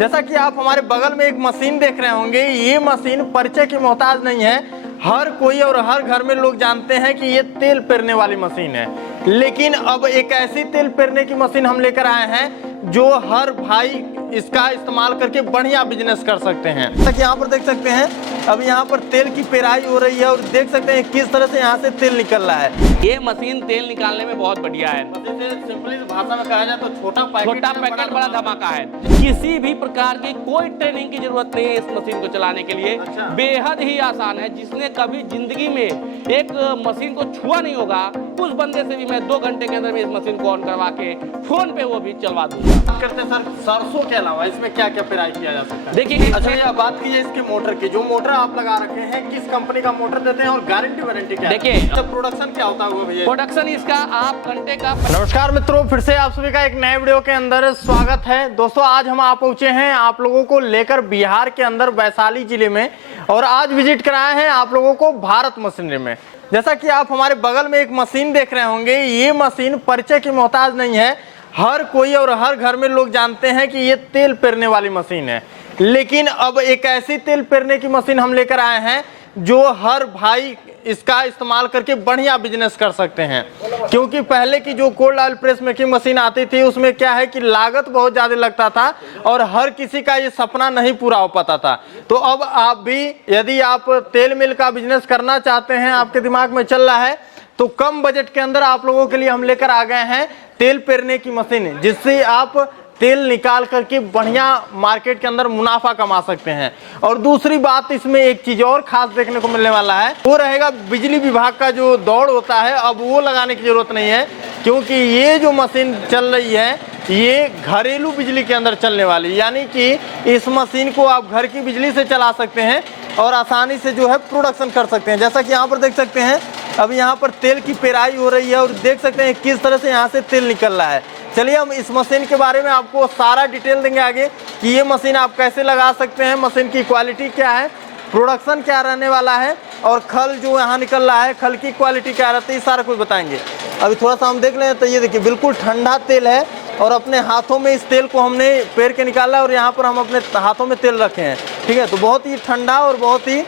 जैसा कि आप हमारे बगल में एक मशीन देख रहे होंगे, ये मशीन परिचय की मोहताज नहीं है। हर कोई और हर घर में लोग जानते हैं कि ये तेल पेरने वाली मशीन है। लेकिन अब एक ऐसी तेल पेरने की मशीन हम लेकर आए हैं जो हर भाई इसका इस्तेमाल करके बढ़िया बिजनेस कर सकते हैं। जैसा कि यहाँ पर देख सकते हैं, अब यहाँ पर तेल की पेराई हो रही है और देख सकते हैं किस तरह से यहाँ से तेल निकल रहा है। ये मशीन तेल निकालने में बहुत बढ़िया है। सिंपली भाषा में कहा जाए तो छोटा पैकेट बड़ा धमाका है। किसी भी प्रकार की कोई ट्रेनिंग की जरूरत नहीं है इस मशीन को चलाने के लिए। अच्छा। बेहद ही आसान है। जिसने कभी जिंदगी में एक मशीन को छुआ नहीं होगा, उस बंदे से भी मैं 2 घंटे के अंदर में इस मशीन को ऑन करवा के फोन पे वो भी चलवा दूंगा। करते सर, सरसों के अलावा इसमें क्या क्या पेराई किया जा सकता है? देखिए, अच्छा ये बात कीजिए इसकी मोटर की। जो मोटर आप लगा रखे हैं किस कंपनी का मोटर देते हैं और गारंटी वारंटी क्या है? देखिए, तो प्रोडक्शन क्या होता है भैया? प्रोडक्शन इसका आप घंटे का। नमस्कार मित्रों, फिर से आप सभी का एक नए वीडियो के अंदर स्वागत है। दोस्तों आज हम आप पहुंचे हैं आप लोगों को लेकर बिहार के अंदर वैशाली जिले में, और आज विजिट कराए हैं आप लोगों को भारत मशीनरी में। जैसा कि आप हमारे बगल में एक मशीन देख रहे होंगे, ये मशीन परिचय की मोहताज नहीं है। हर कोई और हर घर में लोग जानते हैं कि ये तेल पेरने वाली मशीन है। लेकिन अब एक ऐसी तेल पेरने की मशीन हम लेकर आए हैं जो हर भाई इसका इस्तेमाल करके बढ़िया बिजनेस कर सकते हैं। क्योंकि पहले की जो cold oil press making machine आती थी उसमें क्या है कि लागत बहुत ज़्यादा लगता था और हर किसी का ये सपना नहीं पूरा हो पाता था। तो अब आप भी यदि आप तेल मिल का बिजनेस करना चाहते हैं, आपके दिमाग में चल रहा है, तो कम बजट के अंदर आप लोगों के लिए हम लेकर आ गए हैं तेल पेरने की मशीन, जिससे आप तेल निकाल करके बढ़िया मार्केट के अंदर मुनाफा कमा सकते हैं। और दूसरी बात, इसमें एक चीज और खास देखने को मिलने वाला है, वो रहेगा बिजली विभाग का जो दौड़ होता है, अब वो लगाने की जरूरत नहीं है। क्योंकि ये जो मशीन चल रही है ये घरेलू बिजली के अंदर चलने वाली, यानी कि इस मशीन को आप घर की बिजली से चला सकते हैं और आसानी से जो है प्रोडक्शन कर सकते हैं। जैसा कि यहाँ पर देख सकते हैं, अब यहाँ पर तेल की पेराई हो रही है और देख सकते हैं किस तरह से यहाँ से तेल निकल रहा है। चलिए हम इस मशीन के बारे में आपको सारा डिटेल देंगे आगे कि ये मशीन आप कैसे लगा सकते हैं, मशीन की क्वालिटी क्या है, प्रोडक्शन क्या रहने वाला है, और खल जो यहाँ निकल रहा है खल की क्वालिटी क्या रहती है, सारा कुछ बताएंगे। अभी थोड़ा सा हम देख लें तो ये देखिए बिल्कुल ठंडा तेल है और अपने हाथों में इस तेल को हमने पेर के निकाला है और यहाँ पर हम अपने हाथों में तेल रखे हैं। ठीक है, तो बहुत ही ठंडा और बहुत ही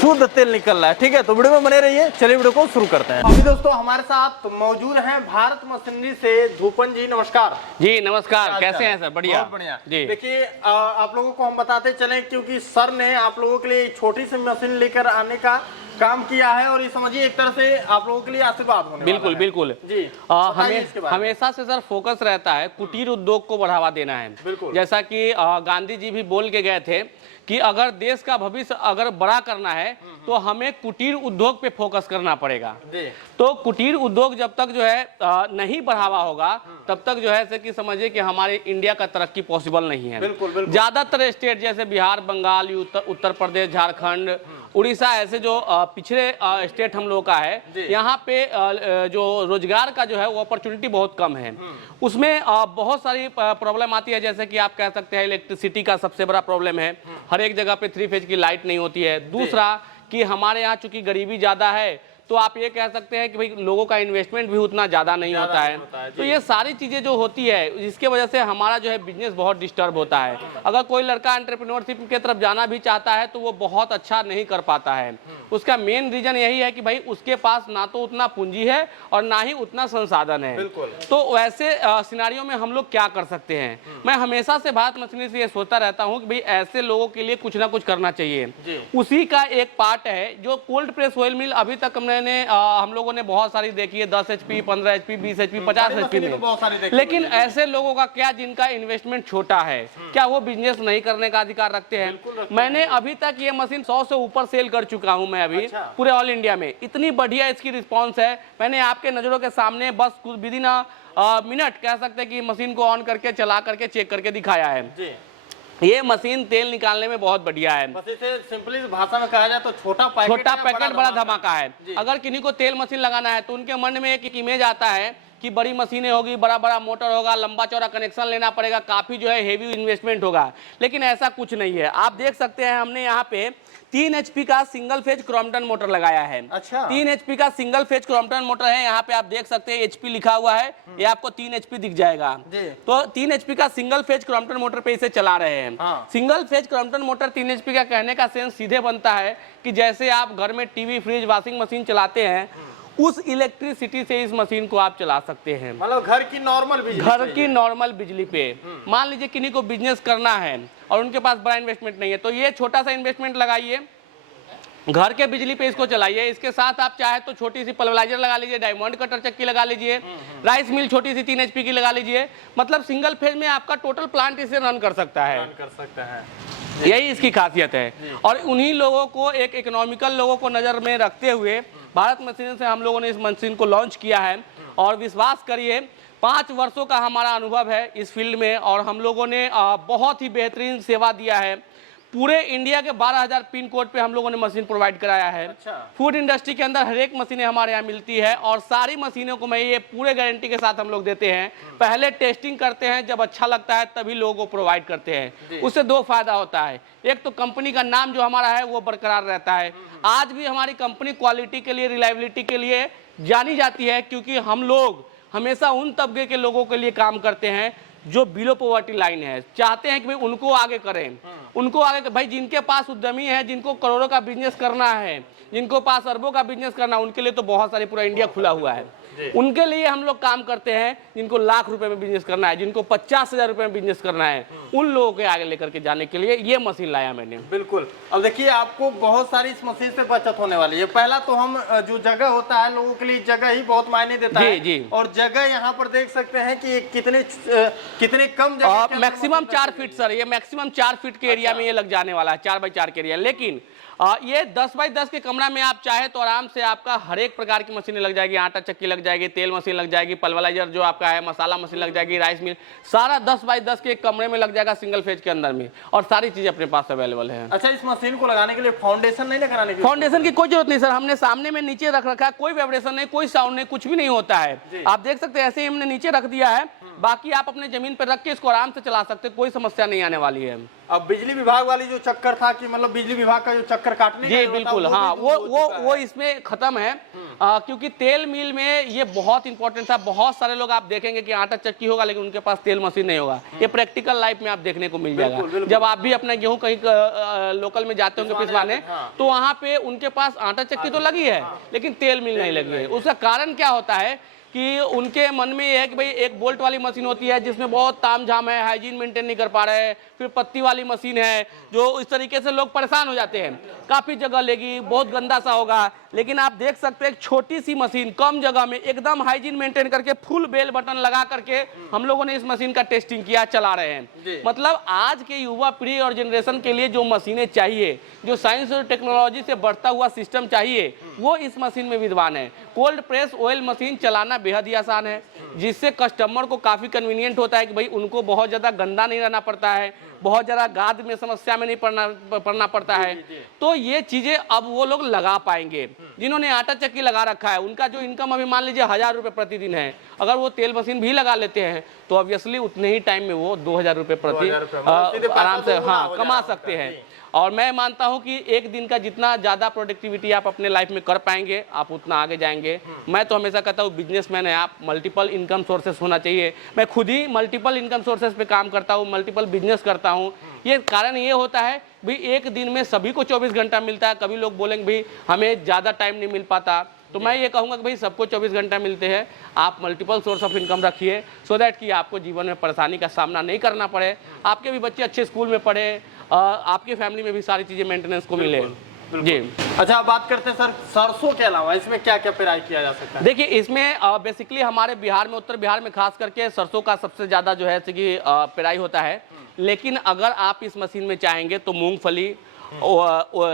शुद्ध तेल निकल रहा है। ठीक है, तो वीडियो में बने रहिए। चलिए वीडियो को शुरू करते हैं। अभी दोस्तों हमारे साथ मौजूद हैं भारत मशीनरी से धूपन जी। नमस्कार जी नमस्कार, कैसे हैं सर? बढ़िया, बहुत बढ़िया जी। देखिए आप लोगों को हम बताते चलें क्योंकि सर ने आप लोगों के लिए छोटी सी मशीन लेकर आने का काम किया है और ये समझिए एक तरह से आप लोगों के लिए आशीर्वाद होने वाला है। बिल्कुल जी। हमेशा से सर फोकस रहता है कुटीर उद्योग को बढ़ावा देना है। बिल्कुल। जैसा कि गांधी जी भी बोल के गए थे कि अगर देश का भविष्य अगर बड़ा करना है तो हमें कुटीर उद्योग पे फोकस करना पड़ेगा। तो कुटीर उद्योग जब तक जो है नहीं बढ़ावा होगा तब तक जो है से कि समझिए कि हमारे इंडिया का तरक्की पॉसिबल नहीं है। बिल्कुल। ज्यादातर स्टेट जैसे बिहार, बंगाल, उत्तर प्रदेश, झारखंड, उड़ीसा, ऐसे जो पिछड़े स्टेट हम लोगों का है, यहाँ पे जो रोजगार का जो है वो अपॉर्चुनिटी बहुत कम है। उसमें बहुत सारी प्रॉब्लम आती है, जैसे कि आप कह सकते हैं इलेक्ट्रिसिटी का सबसे बड़ा प्रॉब्लम है। हर एक जगह पे 3 फेज की लाइट नहीं होती है। दूसरा कि हमारे यहाँ चूंकि गरीबी ज्यादा है तो आप ये कह सकते हैं कि भाई लोगों का इन्वेस्टमेंट भी उतना ज़्यादा नहीं होता है। तो ये सारी चीज़ें जो होती है इसके वजह से हमारा जो है बिजनेस बहुत डिस्टर्ब होता है। अगर कोई लड़का एंटरप्रेन्योरशिप की तरफ जाना भी चाहता है तो वो बहुत अच्छा नहीं कर पाता है। उसका मेन रीजन यही है कि भाई उसके पास ना तो उतना पूंजी है और ना ही उतना संसाधन है। तो वैसे सिनारियों में हम लोग क्या कर सकते हैं? मैं हमेशा से भारत मशीनरी से ये सोचता रहता हूँ कि भाई ऐसे लोगों के लिए कुछ ना कुछ करना चाहिए। उसी का एक पार्ट है जो कोल्ड प्रेस ऑयल मिल। अभी तक हम लोगों ने बहुत सारी देखी है, 10 HP, 15 HP, 20 HP, 50 HP में। लेकिन ऐसे लोगों का क्या जिनका इन्वेस्टमेंट छोटा है, क्या वो बिजनेस नहीं करने का अधिकार रखते हैं? मैंने अभी तक ये मशीन 100 से ऊपर सेल कर चुका हूं मैं अभी। अच्छा। पूरे ऑल इंडिया में इतनी बढ़िया इसकी रिस्पॉन्स है। मैंने आपके नजरों के सामने बस कुछ विदिन मिनट कह सकते हैं कि मशीन को ऑन करके चला करके चेक करके दिखाया है। ये मशीन तेल निकालने में बहुत बढ़िया है। बस इसे सिंपली भाषा में कहा जाए तो छोटा पैकेट बड़ा धमाका है। अगर किन्हीं को तेल मशीन लगाना है तो उनके मन में एक इमेज आता है कि बड़ी मशीनें होगी, बड़ा बड़ा मोटर होगा, लंबा चौड़ा कनेक्शन लेना पड़ेगा, काफ़ी जो है हेवी इन्वेस्टमेंट होगा, लेकिन ऐसा कुछ नहीं है। आप देख सकते हैं हमने यहाँ पे 3 HP का सिंगल फेज क्रॉम्पटन मोटर लगाया है। अच्छा। 3 HP का सिंगल फेज क्रॉम्पटन मोटर है। यहाँ पे आप देख सकते हैं HP लिखा हुआ है, ये आपको 3 HP दिख जाएगा। तो 3 HP का सिंगल फेज क्रॉम्पटन मोटर पे इसे चला रहे हैं। हाँ। Single phase Crompton motor 3 HP का कहने का सेंस सीधे बनता है कि जैसे आप घर में टीवी, फ्रिज, वॉशिंग मशीन चलाते हैं, उस इलेक्ट्रिसिटी से इस मशीन को आप चला सकते हैं। मतलब घर की नॉर्मल बिजली, घर की नॉर्मल बिजली पे। मान लीजिए किन्हीं को बिजनेस करना है और उनके पास बड़ा इन्वेस्टमेंट नहीं है, तो ये छोटा सा इन्वेस्टमेंट लगाइए, घर के बिजली पे इसको चलाइए। इसके साथ आप चाहे तो छोटी सी पल्वराइजर लगा लीजिए, डायमंड कटर चक्की लगा लीजिए, राइस मिल छोटी सी 3 HP की लगा लीजिए। मतलब सिंगल फेज में आपका टोटल प्लांट इसे रन कर सकता है। यही इसकी खासियत है। और उन्हीं लोगों को, एक इकोनॉमिकल लोगों को नज़र में रखते हुए भारत मशीन से हम लोगों ने इस मशीन को लॉन्च किया है। और विश्वास करिए 5 वर्षों का हमारा अनुभव है इस फील्ड में, और हम लोगों ने बहुत ही बेहतरीन सेवा दिया है। पूरे इंडिया के 12,000 पिन कोड पे हम लोगों ने मशीन प्रोवाइड कराया है। अच्छा। फूड इंडस्ट्री के अंदर हर एक मशीनें हमारे यहाँ मिलती है, और सारी मशीनों को मैं ये पूरे गारंटी के साथ हम लोग देते हैं। पहले टेस्टिंग करते हैं, जब अच्छा लगता है तभी लोगों को प्रोवाइड करते हैं। उससे 2 फायदा होता है। एक तो कंपनी का नाम जो हमारा है वो बरकरार रहता है। आज भी हमारी कंपनी क्वालिटी के लिए, रिलायबिलिटी के लिए जानी जाती है, क्योंकि हम लोग हमेशा उन तबके के लोगों के लिए काम करते हैं जो बिलो पॉवर्टी लाइन है। चाहते हैं कि भाई उनको आगे करें, उनको आगे, भाई जिनके पास उद्यमी है, जिनको करोड़ों का बिजनेस करना है, जिनको पास अरबों का बिजनेस करना है, उनके लिए तो बहुत सारी पूरा इंडिया खुला हुआ है। उनके लिए हम लोग काम करते हैं। जिनको लाख रुपए में बिजनेस करना है, जिनको 50,000 रुपए में बिजनेस करना है, उन लोगों के आगे लेकर के जाने के लिए ये मशीन लाया मैंने। बिल्कुल। अब देखिए आपको बहुत सारी इस मशीन से बचत होने वाली है। पहला तो हम जो जगह होता है, लोगों के लिए जगह ही बहुत मायने देता है। जी। और जगह यहाँ पर देख सकते हैं कि कितने कम जगह, मैक्सिमम 4 फीट सर, ये मैक्सिमम 4 फीट के एरिया में ये लग जाने वाला है, 4 बाई 4 के एरिया। लेकिन ये 10 बाई 10 के कमरा में आप चाहे तो आराम से आपका हर एक प्रकार की मशीनें लग जाएगी। आटा चक्की लग जाएगी, तेल मशीन लग जाएगी, पल्वराइजर जो आपका है, मसाला मशीन लग जाएगी, राइस मिल, सारा 10 बाई 10 के एक कमरे में लग जाएगा, सिंगल फेज के अंदर में, और सारी चीजें अपने पास अवेलेबल है। अच्छा, इस मशीन को लगाने के लिए फाउंडेशन नहीं लगाने की? फाउंडेशन की कोई जरूरत नहीं सर, हमने सामने में नीचे रख रखा है, कोई वाइब्रेशन नहीं, कोई साउंड नहीं, कुछ भी नहीं होता है। आप देख सकते हैं ऐसे ही हमने नीचे रख दिया है। बाकी आप अपने जमीन पर रख के इसको आराम से चला सकते, कोई समस्या नहीं आने वाली है। अब बिजली विभाग वाली जो चक्कर था कि मतलब बिजली विभाग का जो चक्कर काटने जी बिल्कुल, हाँ, वो इसमें खत्म है। क्योंकि तेल मिल में ये बहुत इंपॉर्टेंट था। बहुत सारे लोग आप देखेंगे कि आटा चक्की होगा लेकिन उनके पास तेल मशीन नहीं होगा। ये प्रैक्टिकल लाइफ में आप देखने को मिल जाएगा। जब आप भी अपना गेहूं कहीं लोकल में जाते होंगे पिसवाने, तो वहां पे उनके पास आटा चक्की तो लगी है लेकिन तेल मिल नहीं लगी है। उसका कारण क्या होता है कि उनके मन में ये है कि भाई एक बोल्ट वाली मशीन होती है जिसमें बहुत तामझाम है, हाइजीन मेंटेन नहीं कर पा रहे हैं, फिर पत्ती वाली मशीन है जो इस तरीके से लोग परेशान हो जाते हैं, काफ़ी जगह लेगी, बहुत गंदा सा होगा। लेकिन आप देख सकते हैं एक छोटी सी मशीन कम जगह में एकदम हाइजीन मेंटेन करके फुल बेल बटन लगा करके हम लोगों ने इस मशीन का टेस्टिंग किया, चला रहे हैं। मतलब आज के युवा पीढ़ी और जनरेशन के लिए जो मशीनें चाहिए, जो साइंस और टेक्नोलॉजी से बढ़ता हुआ सिस्टम चाहिए, वो इस मशीन में विद्वान है। कोल्ड प्रेस ऑयल मशीन चलाना बेहद ही आसान है, जिससे कस्टमर को काफ़ी कन्वीनियंट होता है कि भाई उनको बहुत ज़्यादा गंदा नहीं रहना पड़ता है, बहुत ज़्यादा गाद में समस्या में नहीं पड़ना पड़ता है। तो ये चीज़ें अब वो लोग लगा पाएंगे। जिन्होंने आटा चक्की लगा रखा है उनका जो इनकम अभी मान लीजिए 1000 रुपये प्रतिदिन है, अगर वो तेल मशीन भी लगा लेते हैं तो ऑब्वियसली उतने ही टाइम में वो 2000 रुपये प्रति आराम से कमा सकते हैं। और मैं मानता हूं कि एक दिन का जितना ज़्यादा प्रोडक्टिविटी आप अपने लाइफ में कर पाएंगे, आप उतना आगे जाएंगे। मैं तो हमेशा कहता हूँ बिजनेसमैन है आप, मल्टीपल इनकम सोर्सेस होना चाहिए। मैं खुद ही मल्टीपल इनकम सोर्सेस पे काम करता हूँ, मल्टीपल बिजनेस करता हूँ। ये कारण ये होता है भाई एक दिन में सभी को 24 घंटा मिलता है। कभी लोग बोलेंगे भाई हमें ज़्यादा टाइम नहीं मिल पाता, तो मैं ये कहूँगा कि भाई सबको 24 घंटा मिलते हैं। आप मल्टीपल सोर्स ऑफ इनकम रखिए सो दैट कि आपको जीवन में परेशानी का सामना नहीं करना पड़े, आपके भी बच्चे अच्छे स्कूल में पढ़े, आपके फैमिली में भी सारी चीज़ें मेंटेनेंस को मिले। जी अच्छा, बात करते हैं सर सरसों के अलावा इसमें क्या क्या पेराई किया जा सकता है? देखिए इसमें बेसिकली हमारे बिहार में, उत्तर बिहार में खास करके सरसों का सबसे ज़्यादा जो है कि पेराई होता है। लेकिन अगर आप इस मशीन में चाहेंगे तो मूंगफली,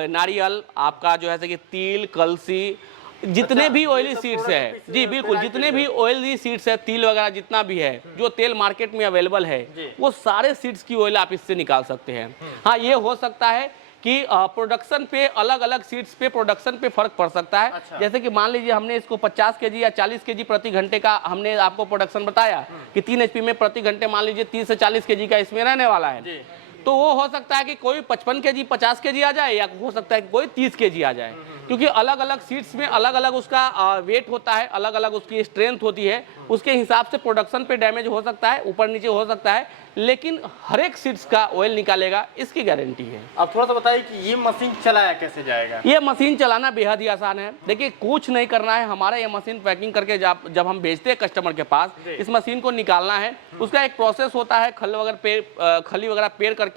नारियल, आपका जो है कि तिल, कलसी, जितने भी ऑयली सीड्स है, जी बिल्कुल, जितने भी ऑयली सीड्स है, तिल वगैरह जितना भी है, जो तेल मार्केट में अवेलेबल है, वो सारे सीड्स की ऑयल आप इससे निकाल सकते हैं। हाँ, ये हो सकता है कि प्रोडक्शन पे अलग अलग सीट्स पे प्रोडक्शन पे फर्क पड़ सकता है। अच्छा। जैसे कि मान लीजिए हमने इसको 50 केजी या 40 केजी प्रति घंटे का हमने आपको प्रोडक्शन बताया कि 3 HP में प्रति घंटे मान लीजिए 30 से 40 केजी का इसमें रहने वाला है, तो वो हो सकता है कि कोई 55 केजी 50 केजी आ जाए, या हो सकता है कि कोई 30 केजी आ जाए, क्योंकि अलग अलग सीट्स में अलग अलग उसका वेट होता है, अलग अलग उसकी स्ट्रेंथ होती है, उसके हिसाब से प्रोडक्शन पे डैमेज हो सकता है, ऊपर नीचे हो सकता है, लेकिन हर एक सीट्स का ऑयल निकालेगा, इसकी गारंटी है। अब थोड़ा सा बताइए कि ये मशीन चलाया कैसे जाएगा? ये मशीन चलाना बेहद ही आसान है। देखिए कुछ नहीं करना है, हमारा ये मशीन पैकिंग करके जब हम भेजते हैं कस्टमर के पास, इस मशीन को निकालना है। उसका एक प्रोसेस होता है, खली वगैरह पेड़ करके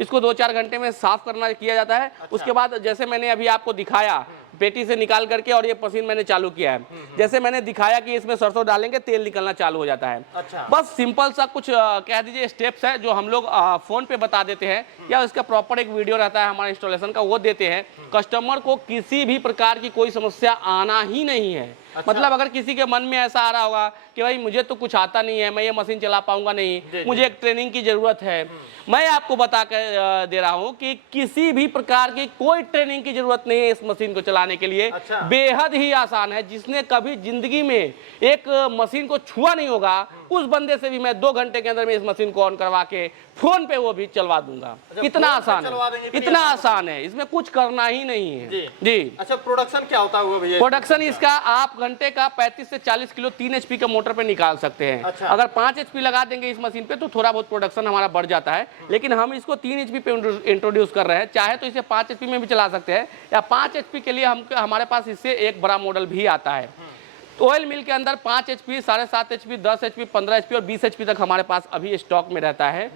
इसको 2-4 घंटे में साफ करना किया जाता है। उसके बाद जैसे मैंने अभी आपको दिखाया, पेटी से निकाल करके और ये मशीन मैंने चालू किया है, जैसे मैंने दिखाया कि इसमें सरसों डालेंगे तेल निकलना चालू हो जाता है। अच्छा। बस सिंपल सा कुछ कह दीजिए स्टेप्स है जो हम लोग फोन पे बता देते हैं, या इसका प्रॉपर एक वीडियो रहता है हमारे इंस्टॉलेशन का, वो देते हैं। कस्टमर को किसी भी प्रकार की कोई समस्या आना ही नहीं है। अच्छा। मतलब अगर किसी के मन में ऐसा आ रहा होगा कि भाई मुझे तो कुछ आता नहीं है, मैं ये मशीन चला पाऊंगा नहीं, मुझे एक ट्रेनिंग की जरूरत है, मैं आपको बता कर दे रहा हूं कि किसी भी प्रकार की कोई ट्रेनिंग की जरूरत नहीं है इस मशीन को चलाने के लिए। अच्छा। बेहद ही आसान है। जिसने कभी जिंदगी में एक मशीन को छुआ नहीं होगा, उस बंदे से भी मैं 2 घंटे के अंदर में इस मशीन को ऑन करवा के फोन पे वो भी चलवा दूंगा। अच्छा, इतना फोन पे आसान चलवा है, देंगे, इतना आसान है, इसमें कुछ करना ही नहीं है। जी। अच्छा, प्रोडक्शन क्या होता है भैया? प्रोडक्शन इसका आप घंटे का 35 से 40 किलो 3 HP के मोटर पे निकाल सकते हैं। अच्छा। अगर 5 HP लगा देंगे इस मशीन पे तो थोड़ा बहुत प्रोडक्शन हमारा बढ़ जाता है, लेकिन हम इसको 3 HP पे इंट्रोड्यूस कर रहे हैं। चाहे तो इसे 5 HP में भी चला सकते हैं, या 5 HP के लिए हमारे पास इससे एक बड़ा मॉडल भी आता है। ऑयल मिल के अंदर 5 HP, 7.5 HP, 10 HP, 15 HP और 20 HP तक हमारे पास अभी स्टॉक में रहता है।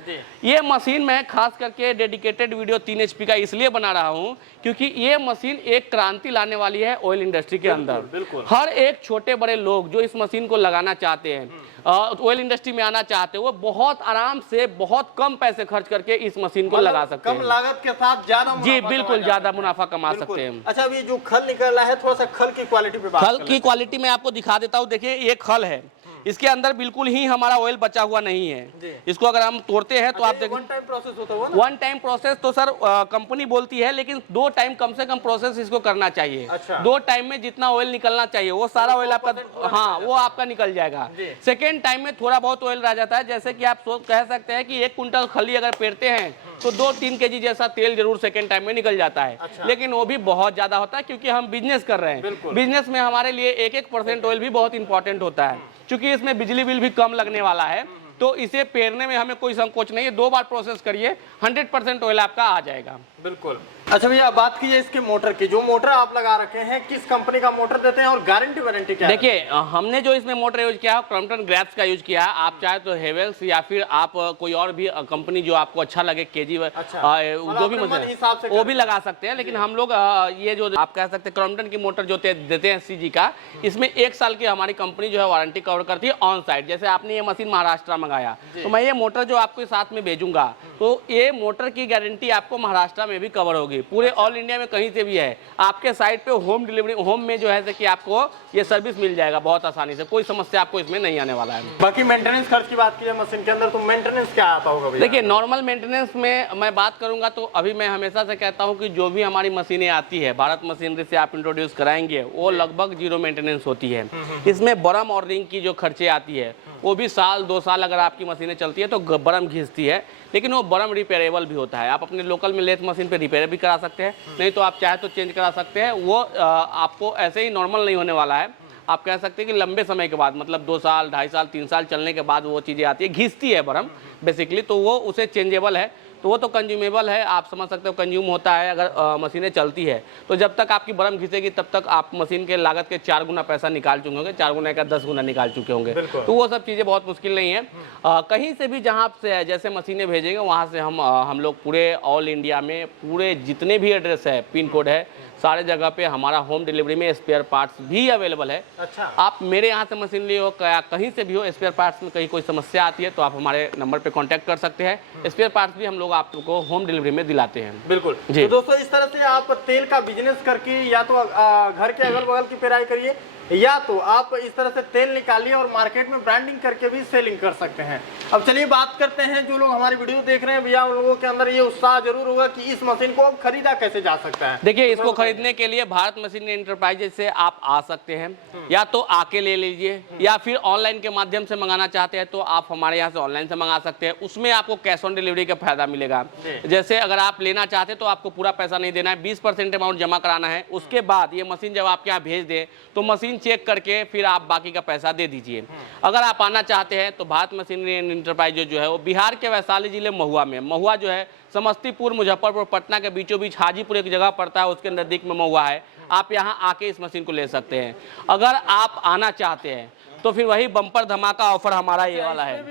ये मशीन मैं खास करके डेडिकेटेड वीडियो 3 HP का इसलिए बना रहा हूँ क्योंकि ये मशीन एक क्रांति लाने वाली है ऑयल इंडस्ट्री के अंदर। हर एक छोटे बड़े लोग जो इस मशीन को लगाना चाहते हैं, ऑयल इंडस्ट्री में आना चाहते हैं, वो बहुत आराम से बहुत कम पैसे खर्च करके इस मशीन को लगा सकते हैं। कम लागत के साथ ज्यादा जी बिल्कुल, ज्यादा मुनाफा कमा सकते हैं। अच्छा, अभी जो खल निकल रहा है, थोड़ा सा खल की क्वालिटी पे बात खल की क्वालिटी मैं आपको दिखा देता हूँ। देखिए ये खल है, इसके अंदर बिल्कुल ही हमारा ऑयल बचा हुआ नहीं है। इसको अगर हम तोड़ते हैं तो आप देखिए वन टाइम प्रोसेस होता है ना? 1 टाइम प्रोसेस तो सर कंपनी बोलती है, लेकिन 2 टाइम कम से कम प्रोसेस इसको करना चाहिए। अच्छा। 2 टाइम में जितना ऑयल निकलना चाहिए वो सारा ऑयल आपका, हाँ वो आपका निकल जाएगा। सेकेंड टाइम में थोड़ा बहुत ऑयल रह जाता है। जैसे कि आप कह सकते हैं कि 1 कुंटल खली अगर पेरते हैं तो 2-3 केजी जैसा तेल जरूर सेकेंड टाइम में निकल जाता है। अच्छा। लेकिन वो भी बहुत ज्यादा होता है क्योंकि हम बिजनेस कर रहे हैं। बिजनेस में हमारे लिए 1-1% ऑयल भी बहुत इंपॉर्टेंट होता है, क्योंकि इसमें बिजली बिल भी कम लगने वाला है। तो इसे पेरने में हमें कोई संकोच नहीं है, 2 बार प्रोसेस करिए, 100% ऑयल आपका आ जाएगा। बिल्कुल। अच्छा भैया, बात कीजिए इसके मोटर की। जो मोटर आप लगा रखे हैं, किस कंपनी का मोटर देते हैं और गारंटी वारंटी क्या है? देखिए हमने जो इसमें मोटर यूज किया है क्रॉम्पटन ग्रैप्स का यूज किया है। आप चाहे तो हेवेल्स या फिर आप कोई और भी कंपनी जो आपको अच्छा लगे, केजी जो भी मतलब वो भी लगा सकते हैं। लेकिन हम लोग ये जो आप कह सकते हैं क्रॉम्पटन की मोटर जो देते हैं CG का, इसमें 1 साल की हमारी कंपनी जो है वारंटी कवर करती है ऑन साइट। जैसे आपने ये मशीन महाराष्ट्र मंगाया, तो मैं ये मोटर जो आपको साथ में भेजूंगा, तो ये मोटर की गारंटी आपको महाराष्ट्र में भी कवर होगी। पूरे ऑल इंडिया में कहीं से भी है, आपके साइट पे होम डिलीवरी, होम में जो है कि आपको ये सर्विस मिल जाएगा बहुत आसानी से। कोई समस्या आपको इसमें नहीं आने वाला है। बाकी मेंटेनेंस खर्च की बात कीजिए मशीन के अंदर, तो मेंटेनेंस क्या आता होगा भैया? देखिए नॉर्मल मेंटेनेंस में मैं बात करूंगा तो अभी मैं हमेशा से कहता हूं कि जो भी हमारी मशीनें आती है भारत मशीनरी से आप इंट्रोड्यूस कराएंगे, वो लगभग 0 मेंटेनेंस होती है। इसमें बरम और रिंग की जो खर्चे आती है वो भी 1-2 साल अगर आपकी मशीनें चलती है तो बरम घिसती है, लेकिन वो बरम रिपेयरेबल भी होता है। आप अपने लोकल में लेथ मशीन पे रिपेयर भी करा सकते हैं, नहीं तो आप चाहे तो चेंज करा सकते हैं। वो आपको ऐसे ही नॉर्मल नहीं होने वाला है। आप कह सकते हैं कि लंबे समय के बाद, मतलब 2 साल, 2.5 साल, 3 साल चलने के बाद वो चीज़ें आती है, घिसती है बरम बेसिकली, तो वो उसे चेंजेबल है। तो वो तो कंज्यूमेबल है, आप समझ सकते हो कंज्यूम होता है अगर मशीनें चलती है। तो जब तक आपकी बरम घिसेगी तब तक आप मशीन के लागत के 4 गुना पैसा निकाल चुके होंगे, 4 गुना का 10 गुना निकाल चुके होंगे। तो वो सब चीज़ें बहुत मुश्किल नहीं है। कहीं से भी जहाँ से जैसे मशीनें भेजेंगे वहाँ से हम लोग पूरे ऑल इंडिया में पूरे जितने भी एड्रेस है, पिन कोड है, सारे जगह पे हमारा होम डिलीवरी में स्पेयर पार्ट्स भी अवेलेबल है। अच्छा। आप मेरे यहाँ से मशीन लिए हो, कहीं से भी हो, स्पेयर पार्ट्स में कहीं कोई समस्या आती है तो आप हमारे नंबर पे कांटेक्ट कर सकते हैं। स्पेयर पार्ट्स भी हम लोग आपको होम डिलीवरी में दिलाते हैं। बिल्कुल जी। तो दोस्तों, इस तरह से आप तेल का बिजनेस करके या तो घर के अगल बगल की पेराई करिए, या तो आप इस तरह से तेल निकालिए और मार्केट में ब्रांडिंग करके भी सेलिंग कर सकते हैं। अब चलिए बात करते हैं, जो लोग हमारी वीडियो देख रहे हैं भैया, उन लोगों के अंदर ये उत्साह जरूर होगा कि इस मशीन को अब खरीदा कैसे जा सकता है। देखिए, इसको खरीदने के लिए भारत मशीनरी एंटरप्राइजेज से आप आ सकते हैं, या तो आके ले लीजिए, या फिर ऑनलाइन के माध्यम से मंगाना चाहते हैं तो आप हमारे यहाँ से ऑनलाइन से मंगा सकते हैं। उसमें आपको कैश ऑन डिलीवरी का फायदा मिलेगा। जैसे अगर आप लेना चाहते हैं तो आपको पूरा पैसा नहीं देना है, 20% अमाउंट जमा कराना है। उसके बाद ये मशीन जब आपके यहाँ भेज दे तो मशीन चेक करके फिर आप बाकी का पैसा दे दीजिए। अगर आप आना चाहते हैं तो भारत मशीनरी एंटरप्राइज जो है वो बिहार के वैशाली जिले महुआ में, महुआ जो है समस्तीपुर, मुजफ्फरपुर, पटना के बीचों बीच हाजीपुर एक जगह पड़ता है, उसके नजदीक में महुआ है। आप यहाँ आके इस मशीन को ले सकते हैं। अगर आप आना चाहते हैं तो फिर वही बम्पर धमाका ऑफर हमारा ये वाला है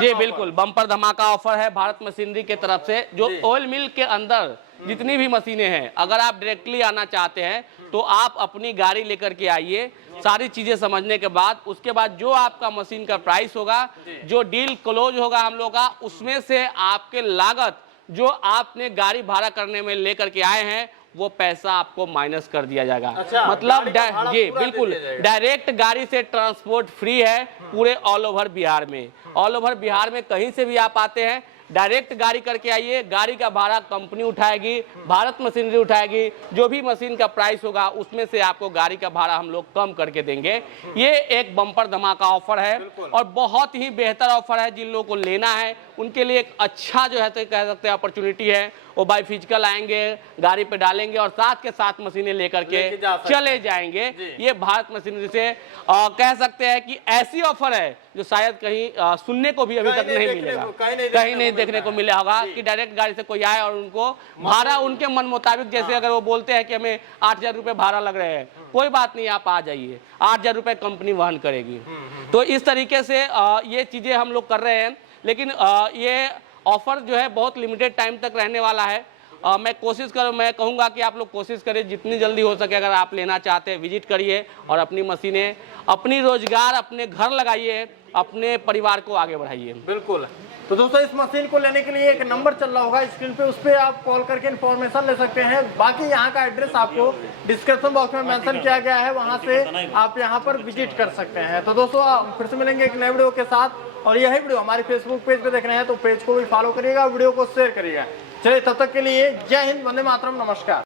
जी, बिल्कुल बम्पर धमाका ऑफर है भारत मशीनरी के तरफ से। जो ऑयल मिल के अंदर जितनी भी मशीनें हैं, अगर आप डायरेक्टली आना चाहते हैं तो आप अपनी गाड़ी लेकर के आइए, सारी चीजें समझने के बाद, उसके बाद जो आपका मशीन का प्राइस होगा, जो डील क्लोज होगा हम लोग का, उसमें से आपके लागत जो आपने गाड़ी भाड़ा करने में लेकर के आए हैं वो पैसा आपको माइनस कर दिया जाएगा। अच्छा, मतलब जी बिल्कुल, डायरेक्ट गाड़ी से ट्रांसपोर्ट फ्री है पूरे ऑल ओवर बिहार में। ऑल ओवर बिहार में कहीं से भी आप आते हैं, डायरेक्ट गाड़ी करके आइए, गाड़ी का भाड़ा कंपनी उठाएगी, भारत मशीनरी उठाएगी। जो भी मशीन का प्राइस होगा उसमें से आपको गाड़ी का भाड़ा हम लोग कम करके देंगे। ये एक बम्पर धमाका ऑफर है और बहुत ही बेहतर ऑफर है। जिन लोगों को लेना है उनके लिए एक अच्छा जो है तो कह सकते हैं अपॉर्चुनिटी है। वो बाई फिजिकल आएंगे, गाड़ी पे डालेंगे और साथ के साथ मशीनें लेकर के चले जाएंगे। ये भारत मशीनरी से कह सकते हैं कि ऐसी ऑफर है जो शायद कहीं सुनने को भी अभी तक नहीं मिलेगा, कहीं नहीं देखने को मिला होगा कि डायरेक्ट गाड़ी से कोई आए और उनको भाड़ा उनके मन मुताबिक, जैसे अगर वो बोलते हैं कि हमें 8,000 रुपये भाड़ा लग रहे हैं, कोई बात नहीं, आप आ जाइए, 8,000 रुपये कंपनी वहन करेगी। तो इस तरीके से ये चीजें हम लोग कर रहे हैं। लेकिन ये ऑफर जो है बहुत लिमिटेड टाइम तक रहने वाला है। मैं कहूँगा कि आप लोग कोशिश करें जितनी जल्दी हो सके, अगर आप लेना चाहते हैं विजिट करिए और अपनी मशीनें, अपनी रोजगार अपने घर लगाइए, अपने परिवार को आगे बढ़ाइए। बिल्कुल। तो दोस्तों, इस मशीन को लेने के लिए एक नंबर चल रहा होगा स्क्रीन पे, उस पर आप कॉल करके इन्फॉर्मेशन ले सकते हैं। बाकी यहाँ का एड्रेस आपको डिस्क्रिप्शन बॉक्स में मेंशन किया गया है, वहाँ से आप यहाँ पर विजिट कर सकते हैं। तो दोस्तों, फिर से मिलेंगे एक नए वीडियो के साथ, और यही वीडियो हमारे फेसबुक पेज पे देख रहे हैं तो पेज को भी फॉलो करिएगा, वीडियो को शेयर करिएगा। चलिए, तब तक के लिए जय हिंद, वंदे मातरम, नमस्कार।